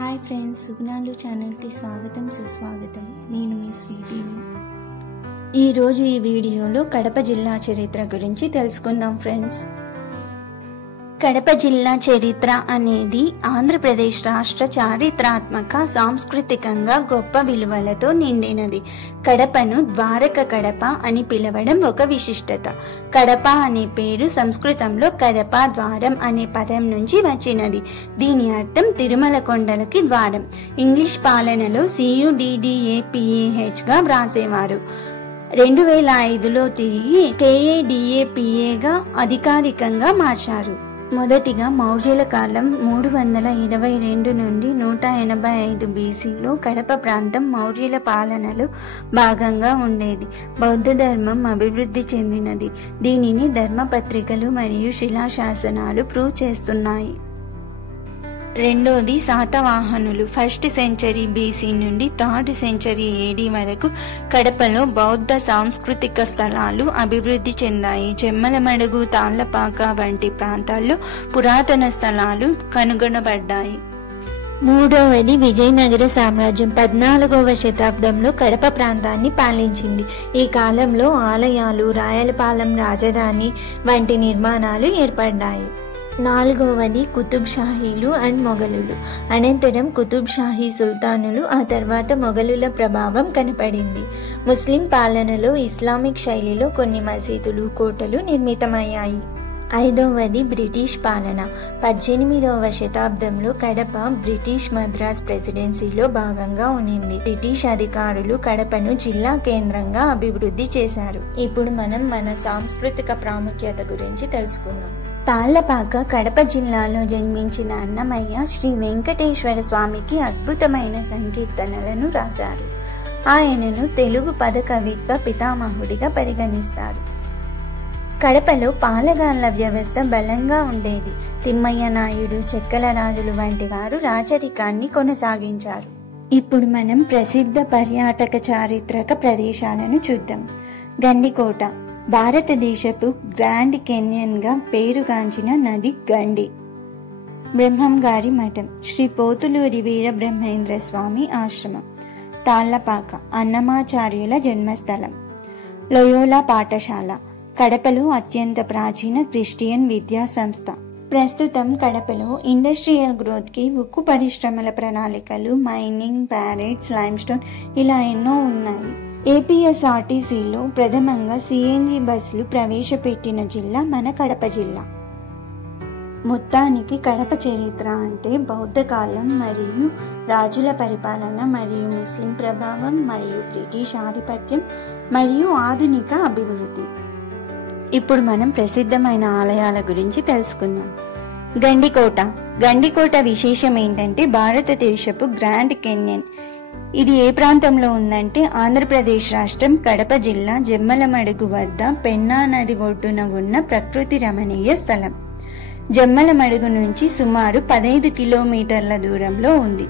Hi friends, సుగుణాలు ఛానల్కి స్వాగతం సుస్వాగతం. నేను మీ స్వీటీని. ఈరోజు ఈ వీడియోలో కడప జిల్లా చరిత్ర గురించి తెలుసుకుందాం ఫ్రెండ్స్. కడప జిల్లా చరిత్ర అనేది ఆంధ్రప్రదేశ్ రాష్ట్ర చారిత్రాత్మక సాంస్కృతికంగా గొప్ప విలువలతో నిండినది. కడపను ద్వారక కడప అని పిలవడం ఒక విశిష్టత. కడప అనే పేరు సంస్కృతంలో కదప ద్వారం అనే పదం నుంచి వచ్చినది. దీని అర్థం తిరుమల కొండలకి ద్వారం. ఇంగ్లీష్ పాలనలో CUDDAPAH గా వ్రాసేవారు. 2005లో తిరిగి KADAPAగా అధికారికంగా మార్చారు. మొదటిగా మౌర్యుల కాలం 322 నుండి 185 BCలో కడప ప్రాంతం మౌర్యుల పాలనలో భాగంగా ఉండేది. బౌద్ధ ధర్మం అభివృద్ధి చెందినది. దీనిని ధర్మపత్రికలు మరియు శిలాశాసనాలు ప్రూవ్ చేస్తున్నాయి. రెండోది శాతవాహనులు. 1st century BC నుండి 3rd century AD వరకు కడపలో బౌద్ధ సాంస్కృతిక స్థలాలు అభివృద్ధి చెందాయి. జమ్మలమడుగు, తాళ్లపాక వంటి ప్రాంతాల్లో పురాతన స్థలాలు కనుగొనబడ్డాయి. మూడవది విజయనగర సామ్రాజ్యం 14వ శతాబ్దంలో కడప ప్రాంతాన్ని పాలించింది. ఈ కాలంలో ఆలయాలు, రాయలపాలెం రాజధాని వంటి నిర్మాణాలు ఏర్పడ్డాయి. నాలుగవది కుతుబ్ షాహీలు అండ్ మొఘలులు. అనంతరం కుతుబ్ షాహీ సుల్తానులు, ఆ తర్వాత మొఘలుల ప్రభావం కనపడింది. ముస్లిం పాలనలో ఇస్లామిక్ శైలిలో కొన్ని మసీదులు, కోటలు నిర్మితమయ్యాయి. ఐదవది బ్రిటిష్ పాలన. 18వ శతాబ్దంలో కడప బ్రిటిష్ మద్రాస్ ప్రెసిడెన్సీలో భాగంగా ఉన్నింది. బ్రిటిష్ అధికారులు కడపను జిల్లా కేంద్రంగా అభివృద్ధి చేశారు. ఇప్పుడు మనం మన సాంస్కృతిక ప్రాముఖ్యత గురించి తెలుసుకుందాం. తాళ్లపాక కడప జిల్లాలో జన్మించిన అన్నమయ్య శ్రీ వెంకటేశ్వర స్వామికి అద్భుతమైన సంకీర్తనలను రాశారు. ఆయనను తెలుగు పద కవిత్వ పితామహుడిగా పరిగణిస్తారు. కడపలో పాలగాళ్ల వ్యవస్థ బలంగా ఉండేది. తిమ్మయ్య నాయుడు, చెక్కల రాజులు వంటి వారు రాచరికాన్ని కొనసాగించారు. ఇప్పుడు మనం ప్రసిద్ధ పర్యాటక చారిత్రక ప్రదేశాలను చూద్దాం. గండికోట. భారతదేశపు గ్రాండ్ కెన్యన్ గా పేరుగాంచిన నది గండి. బ్రహ్మం గారి మఠం. శ్రీ పోతులూరి వీర బ్రహ్మేంద్ర స్వామి ఆశ్రమం. తాళ్లపాక అన్నమాచార్యుల జన్మస్థలం. లోయోలా పాఠశాల కడపలో అత్యంత ప్రాచీన క్రిస్టియన్ విద్యా సంస్థ. ప్రస్తుతం కడపలో ఇండస్ట్రియల్ గ్రోత్ కి ఉక్కు పరిశ్రమల ప్రణాళికలు, మైనింగ్, ప్యారెట్స్, లైమ్స్టోన్ ఇలా ఎన్నో ఉన్నాయి. APSRTCలో ప్రథమంగా CNG బస్సులు ప్రవేశపెట్టిన జిల్లా మన కడప జిల్లా. మొత్తానికి కడప చరిత్ర అంటే బౌద్ధ కాలం మరియు రాజుల పరిపాలన మరియు ముస్లిం ప్రభావం మరియు బ్రిటిష్ ఆధిపత్యం మరియు ఆధునిక అభివృద్ధి. ఇప్పుడు మనం ప్రసిద్ధమైన ఆలయాల గురించి తెలుసుకుందాం. గండికోట. గండికోట విశేషం ఏంటంటే భారతదేశపు గ్రాండ్ కెన్యన్. ఇది ఏ ప్రాంతంలో ఉందంటే ఆంధ్రప్రదేశ్ రాష్ట్రం కడప జిల్లా జమ్మలమడుగు వద్ద పెన్నా నది ఒడ్డున ఉన్న ప్రకృతి రమణీయ స్థలం. జమ్మలమడుగు నుంచి సుమారు 15 కిలోమీటర్ల దూరంలో ఉంది.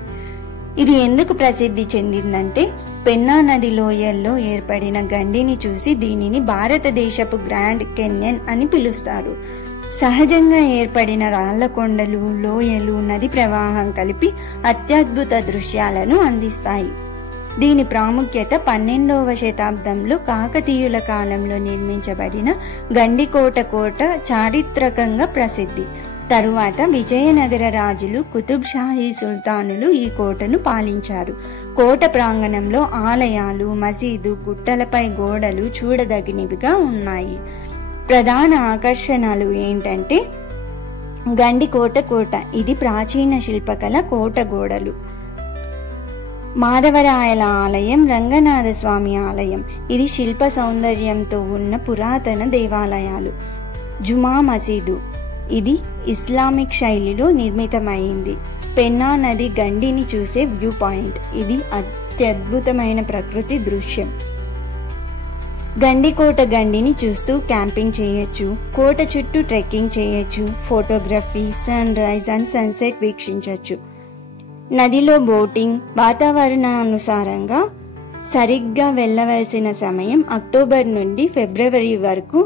ఇది ఎందుకు ప్రసిద్ధి చెందిందంటే పెన్నా నది లోయల్లో ఏర్పడిన గండిని చూసి దీనిని భారతదేశపు గ్రాండ్ కెన్యన్ అని పిలుస్తారు. సహజంగా ఏర్పడిన రాళ్ల కొండలు, లోయలు, నది ప్రవాహం కలిపి అత్యద్భుత దృశ్యాలను అందిస్తాయి. దీని ప్రాముఖ్యత 12వ శతాబ్దంలో కాకతీయుల కాలంలో నిర్మించబడిన గండికోట కోట చారిత్రకంగా ప్రసిద్ధి. తరువాత విజయనగర రాజులు, కుతుబ్ షాహీ సుల్తానులు ఈ కోటను పాలించారు. కోట ప్రాంగణంలో ఆలయాలు, మసీదు, గుట్టలపై గోడలు చూడదగినవిగా ఉన్నాయి. ప్రధాన ఆకర్షణలు ఏంటంటే గండికోట కోట. ఇది ప్రాచీన శిల్పకళ కోట గోడలు. మాధవరాయల ఆలయం, రంగనాథ స్వామి ఆలయం. ఇది శిల్ప సౌందర్యంతో ఉన్న పురాతన దేవాలయాలు. జుమా మసీదు. ఇది ఇస్లామిక్ శైలిలో నిర్మితమైంది. పెన్నా నది గండిని చూసే వ్యూ పాయింట్. ఇది అత్యద్భుతమైన ప్రకృతి దృశ్యం. గండికోట గండిని చూస్తూ క్యాంపింగ్ చేయొచ్చు. కోట చుట్టూ ట్రెక్కింగ్ చేయొచ్చు. Photography, sunrise and sunset వీక్షించవచ్చు. నదిలో బోటింగ్. వాతావరణానుసారంగా సరిగ్గా వెళ్ళవలసిన సమయం అక్టోబర్ నుండి ఫిబ్రవరి వరకు.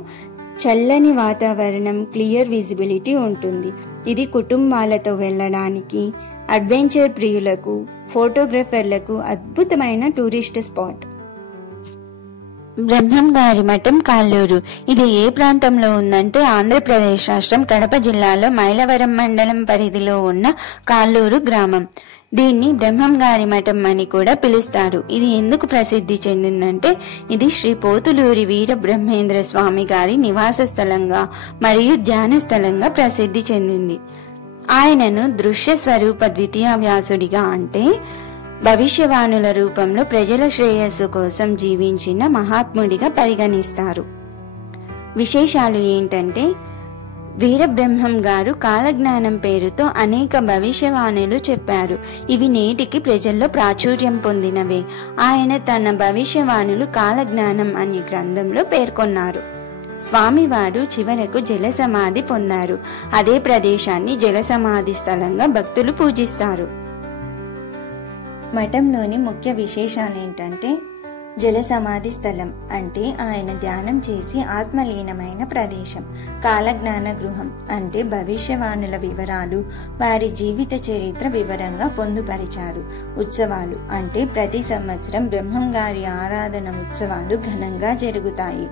చల్లని వాతావరణం, క్లియర్ విజిబిలిటీ ఉంటుంది. ఇది కుటుంబాలతో వెళ్ళడానికి అడ్వెంచర్ ప్రియులకు, ఫోటోగ్రఫర్లకు అద్భుతమైన టూరిస్ట్ స్పాట్. బ్రహ్మం గారి మఠం కాళ్ళూరు. ఇది ఏ ప్రాంతంలో ఉందంటే ఆంధ్రప్రదేశ్ రాష్ట్రం కడప జిల్లాలో మైలవరం మండలం పరిధిలో ఉన్న కాళ్ళూరు గ్రామం. దీన్ని బ్రహ్మం గారి మఠం అని కూడా పిలుస్తారు. ఇది ఎందుకు ప్రసిద్ధి చెందిందంటే ఇది శ్రీ పోతులూరి వీర బ్రహ్మేంద్ర స్వామి గారి నివాస స్థలంగా మరియు ధ్యాన స్థలంగా ప్రసిద్ధి చెందింది. ఆయనను దృశ్య స్వరూప ద్వితీయ వ్యాసుడిగా అంటే భవిష్యవాణుల రూపంలో ప్రజల శ్రేయస్సు కోసం జీవించిన మహాత్ముడిగా పరిగణిస్తారు. విశేషాలు ఏంటంటే వీరబ్రహ్మం గారు కాలజ్ఞానం పేరుతో అనేక భవిష్యవాణులు చెప్పారు. ఇవి నేటికి ప్రజల్లో ప్రాచుర్యం పొందినవే. ఆయన తన భవిష్యవాణులు కాలజ్ఞానం అనే గ్రంథంలో పేర్కొన్నారు. స్వామివారు చివరకు జల సమాధి పొందారు. అదే ప్రదేశాన్ని జల సమాధి స్థలంగా భక్తులు పూజిస్తారు. మఠంలోని ముఖ్య విశేషాలు ఏంటంటే జల సమాధి స్థలం అంటే ఆయన ధ్యానం చేసి ఆత్మలీనమైన ప్రదేశం. కాలజ్ఞాన గృహం అంటే భవిష్యవాణుల వివరాలు, వారి జీవిత చరిత్ర వివరంగా పొందుపరిచారు. ఉత్సవాలు అంటే ప్రతి సంవత్సరం బ్రహ్మం గారి ఆరాధన ఉత్సవాలు ఘనంగా జరుగుతాయి.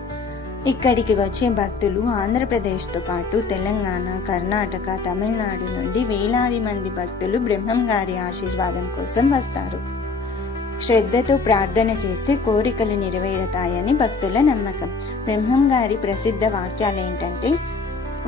ఇక్కడికి వచ్చే భక్తులు ఆంధ్రప్రదేశ్తో పాటు తెలంగాణ, కర్ణాటక, తమిళనాడు నుండి వేలాది మంది భక్తులు బ్రహ్మం గారి ఆశీర్వాదం కోసం వస్తారు. శ్రద్ధతో ప్రార్థన చేస్తే కోరికలు నెరవేరుతాయని భక్తుల నమ్మకం. బ్రహ్మం గారి ప్రసిద్ధ వాక్యాలు ఏంటంటే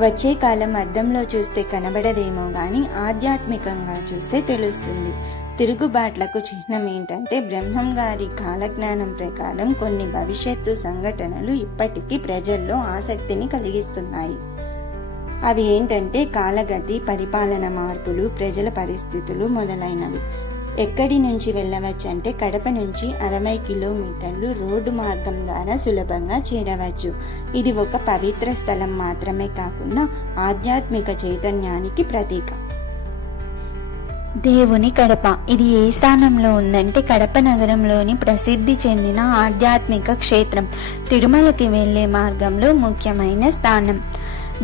వచ్చే కాలం అద్దంలో చూస్తే కనబడదేమో గాని ఆధ్యాత్మికంగా చూస్తే తెలుస్తుంది. తిరుగుబాట్లకు చిహ్నం ఏంటంటే బ్రహ్మం గారి కాలజ్ఞానం ప్రకారం కొన్ని భవిష్యత్తు సంఘటనలు ఇప్పటికీ ప్రజల్లో ఆసక్తిని కలిగిస్తున్నాయి. అవి ఏంటంటే కాలగతి, పరిపాలన మార్పులు, ప్రజల పరిస్థితులు మొదలైనవి. ఎక్కడి నుంచి వెళ్ళవచ్చు అంటే కడప నుంచి 60 కిలోమీటర్లు రోడ్డు మార్గం ద్వారా సులభంగా చేరవచ్చు. ఇది ఒక పవిత్ర స్థలం మాత్రమే కాకుండా ఆధ్యాత్మిక చైతన్యానికి ప్రతీక. దేవుని కడప. ఇది ఏ స్థానంలో ఉందంటే కడప నగరంలోని ప్రసిద్ధి చెందిన ఆధ్యాత్మిక క్షేత్రం. తిరుమలకి వెళ్లే మార్గంలో ముఖ్యమైన స్థానం.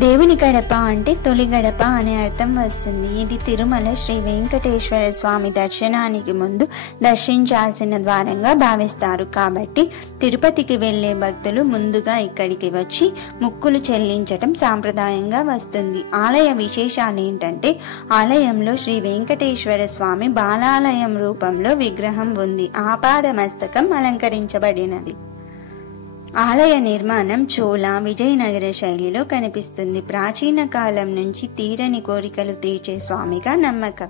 దేవుని గడప అంటే తొలి గడప అనే అర్థం వస్తుంది. ఇది తిరుమల శ్రీ వెంకటేశ్వర స్వామి దర్శనానికి ముందు దర్శించాల్సిన ద్వారంగా భావిస్తారు. కాబట్టి తిరుపతికి వెళ్లే భక్తులు ముందుగా ఇక్కడికి వచ్చి ముక్కులు చెల్లించటం సాంప్రదాయంగా వస్తుంది. ఆలయ విశేషాలు ఏంటంటే ఆలయంలో శ్రీ వెంకటేశ్వర స్వామి బాలాలయం రూపంలో విగ్రహం ఉంది. ఆపాద మస్తకం అలంకరించబడినది. ఆలయ నిర్మాణం చోళ, విజయనగర శైలిలో కనిపిస్తుంది. ప్రాచీన కాలం నుంచి తీరని కోరికలు తీర్చే స్వామిగా నమ్మకం.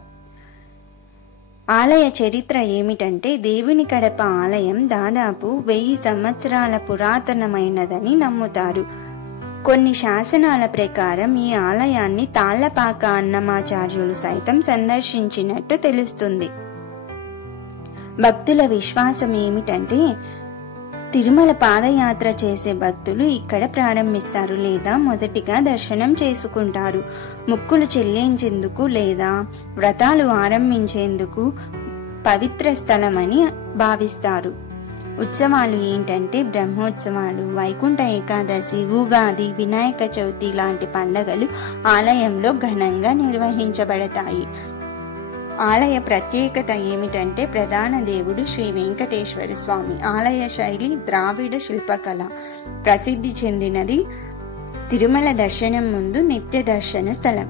ఆలయ చరిత్ర ఏమిటంటే దేవుని కడప ఆలయం దాదాపు 1000 సంవత్సరాల పురాతనమైనదని నమ్ముతారు. కొన్ని శాసనాల ప్రకారం ఈ ఆలయాన్ని తాళ్లపాక అన్నమాచార్యులు సైతం సందర్శించినట్టు తెలుస్తుంది. భక్తుల విశ్వాసం ఏమిటంటే తిరుమల పాదయాత్ర చేసే భక్తులు ఇక్కడ ప్రారంభిస్తారు లేదా మొదటిగా దర్శనం చేసుకుంటారు. మొక్కులు చెల్లించేందుకు లేదా వ్రతాలు ఆరంభించేందుకు పవిత్ర స్థలమని భావిస్తారు. ఉత్సవాలు ఏంటంటే బ్రహ్మోత్సవాలు, వైకుంఠ ఏకాదశి, ఉగాది, వినాయక చవితి లాంటి పండుగలు ఆలయంలో ఘనంగా నిర్వహించబడతాయి. ఆలయ ప్రత్యేకత ఏమిటంటే ప్రధాన దేవుడు శ్రీ వెంకటేశ్వర స్వామి. ఆలయ శైలి ద్రావిడ శిల్పకళ. ప్రసిద్ధి చెందినది తిరుమల దర్శనం ముందు నిత్య దర్శన స్థలం.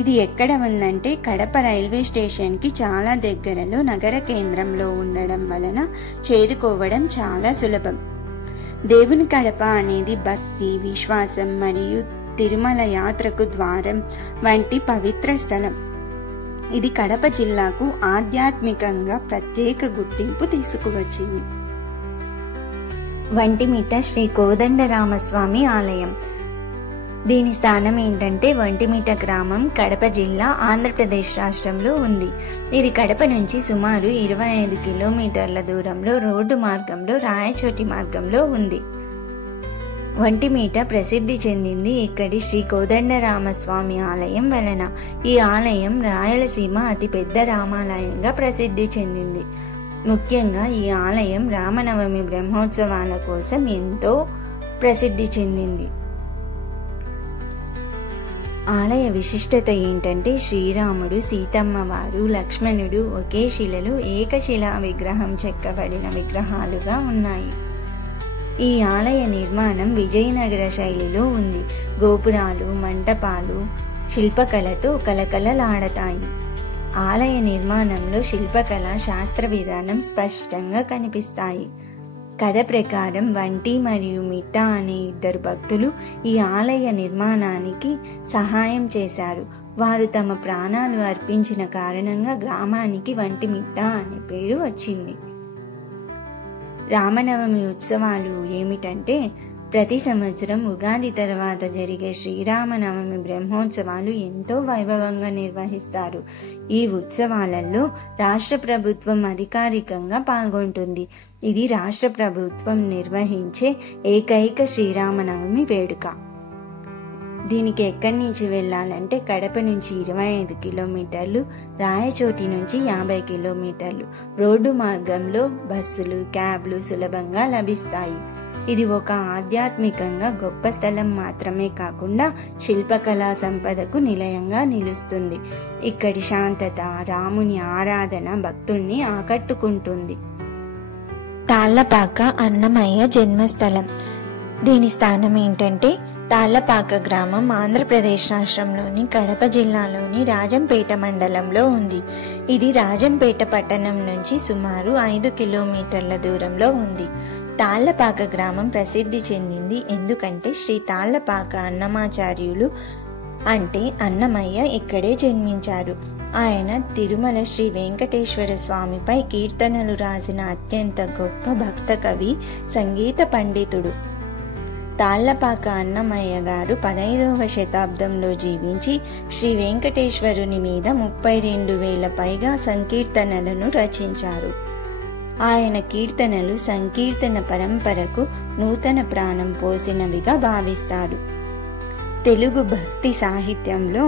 ఇది ఎక్కడ ఉందంటే కడప రైల్వే స్టేషన్ కి చాలా దగ్గరలో నగర కేంద్రంలో ఉండడం వలన చేరుకోవడం చాలా సులభం. దేవుని కడప అనేది భక్తి, విశ్వాసం మరియు తిరుమల యాత్రకు ద్వారం వంటి పవిత్ర స్థలం. ఇది కడప జిల్లాకు ఆధ్యాత్మికంగా ప్రత్యేక గుర్తింపు తీసుకువచ్చింది. వంటిమిట శ్రీ కోదండరామస్వామి ఆలయం. దీని స్థానం ఏంటంటే వంటిమిట గ్రామం కడప జిల్లా ఆంధ్రప్రదేశ్ రాష్ట్రంలో ఉంది. ఇది కడప నుంచి సుమారు 25 కిలోమీటర్ల దూరంలో రోడ్డు మార్గంలో రాయచోటి మార్గంలో ఉంది. వంటిమీట ప్రసిద్ధి చెందింది ఇక్కడి శ్రీ కోదండరామస్వామి ఆలయం వలన. ఈ ఆలయం రాయలసీమ అతిపెద్ద రామాలయంగా ప్రసిద్ధి చెందింది. ముఖ్యంగా ఈ ఆలయం రామనవమి బ్రహ్మోత్సవాల కోసం ఎంతో ప్రసిద్ధి చెందింది. ఆలయ విశిష్టత ఏంటంటే శ్రీరాముడు, సీతమ్మ వారు, లక్ష్మణుడు ఒకే శిలలో ఏకశిలా విగ్రహం చెక్కబడిన విగ్రహాలుగా ఉన్నాయి. ఈ ఆలయ నిర్మాణం విజయనగర శైలిలో ఉంది. గోపురాలు, మంటపాలు శిల్పకళతో కలకలలాడతాయి. ఆలయ నిర్మాణంలో శిల్పకళ, శాస్త్ర విధానం స్పష్టంగా కనిపిస్తాయి. కథ ప్రకారం వంటి మరియు మిట్ట అనే ఇద్దరు భక్తులు ఈ ఆలయ నిర్మాణానికి సహాయం చేశారు. వారు తమ ప్రాణాలు అర్పించిన కారణంగా గ్రామానికి వంటి మిట్ట అనే పేరు వచ్చింది. రామనవమి ఉత్సవాలు ఏమిటంటే, ప్రతి సంవత్సరం ఉగాది తర్వాత జరిగే శ్రీరామనవమి బ్రహ్మోత్సవాలు ఎంతో వైభవంగా నిర్వహిస్తారు. ఈ ఉత్సవాలలో రాష్ట్ర ప్రభుత్వం అధికారికంగా పాల్గొంటుంది. ఇది రాష్ట్ర ప్రభుత్వం నిర్వహించే ఏకైక శ్రీరామనవమి వేడుక. దీనికి ఎక్కడి నుంచి వెళ్ళాలంటే కడప నుంచి 25 కిలోమీటర్లు, రాయచోటి నుంచి 50 కిలోమీటర్లు. రోడ్డు మార్గంలో బస్సులు, క్యాబ్లు సులభంగా లభిస్తాయి. ఇది ఒక ఆధ్యాత్మికంగా గొప్ప స్థలం మాత్రమే కాకుండా శిల్పకళా సంపదకు నిలయంగా నిలుస్తుంది. ఇక్కడి శాంతత, రాముని ఆరాధన భక్తుల్ని ఆకట్టుకుంటుంది. తాళ్లపాక అన్నమయ్య జన్మస్థలం. దీని స్థానం ఏంటంటే, తాళ్లపాక గ్రామం ఆంధ్రప్రదేశ్ రాష్ట్రంలోని కడప జిల్లాలోని రాజంపేట మండలంలో ఉంది. ఇది రాజంపేట పట్టణం నుంచి సుమారు 5 కిలోమీటర్ల దూరంలో ఉంది. తాళ్లపాక గ్రామం ప్రసిద్ధి చెందింది ఎందుకంటే శ్రీ తాళ్లపాక అన్నమాచార్యులు అంటే అన్నమయ్య ఇక్కడే జన్మించారు. ఆయన తిరుమల శ్రీ వెంకటేశ్వర స్వామిపై కీర్తనలు రాసిన అత్యంత గొప్ప భక్త కవి, సంగీత పండితుడు. తాళ్లపాక అన్నమయ్య గారు 15వ శతాబ్దంలో జీవించి శ్రీ వెంకటేశ్వరుని మీద 32,000 పైగా సంకీర్తనలను రచించారు. ఆయన కీర్తనలు సంకీర్తన పరంపరకు నూతన ప్రాణం పోసినవిగా భావిస్తారు. తెలుగు భక్తి సాహిత్యంలో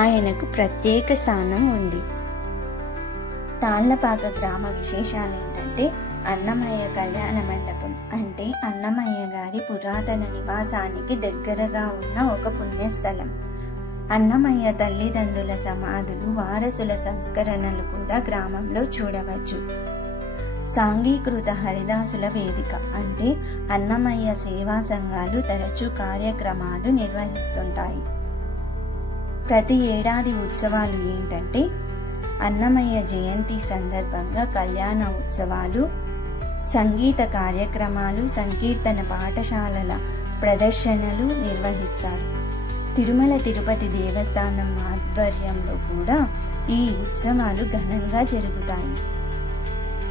ఆయనకు ప్రత్యేక స్థానం ఉంది. తాళ్లపాక గ్రామ విశేషాలు ఏంటంటే, అన్నమయ్య కళ్యాణ మండపం అంటే అన్నమయ్య గారి పురాతన నివాసానికి దగ్గరగా ఉన్న ఒక పుణ్యస్థలం. అన్నమయ్య తల్లిదండ్రుల సమాధులు, వారసుల సంస్కరణలు కూడా గ్రామంలో చూడవచ్చు. సాంఘీకృత హరిదాసుల వేదిక అంటే అన్నమయ్య సేవా సంఘాలు తరచూ కార్యక్రమాలు నిర్వహిస్తుంటాయి. ప్రతి ఏడాది ఉత్సవాలు ఏంటంటే, అన్నమయ్య జయంతి సందర్భంగా కళ్యాణ ఉత్సవాలు, సంగీత కార్యక్రమాలు, సంకీర్తన పాఠశాలల ప్రదర్శనలు నిర్వహిస్తారు. తిరుమల తిరుపతి దేవస్థానం ఆధ్వర్యంలో కూడా ఈ ఉత్సవాలు ఘనంగా జరుగుతాయి.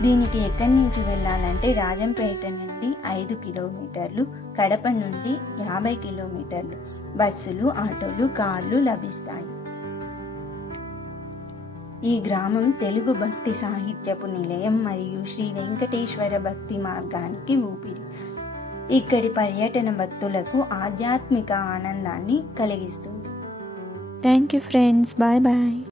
దీనికి ఎక్కడి నుంచి వెళ్ళాలంటే రాజంపేట నుండి 5 కిలోమీటర్లు, కడప నుండి 50 కిలోమీటర్లు. బస్సులు, ఆటోలు, కార్లు లభిస్తాయి. ఈ గ్రామం తెలుగు భక్తి సాహిత్యపు నిలయం మరియు శ్రీ వెంకటేశ్వర భక్తి మార్గానికి ఊపిరి. ఇక్కడి పర్యటన భక్తులకు ఆధ్యాత్మిక ఆనందాన్ని కలిగిస్తుంది. Thank you friends. Bye bye.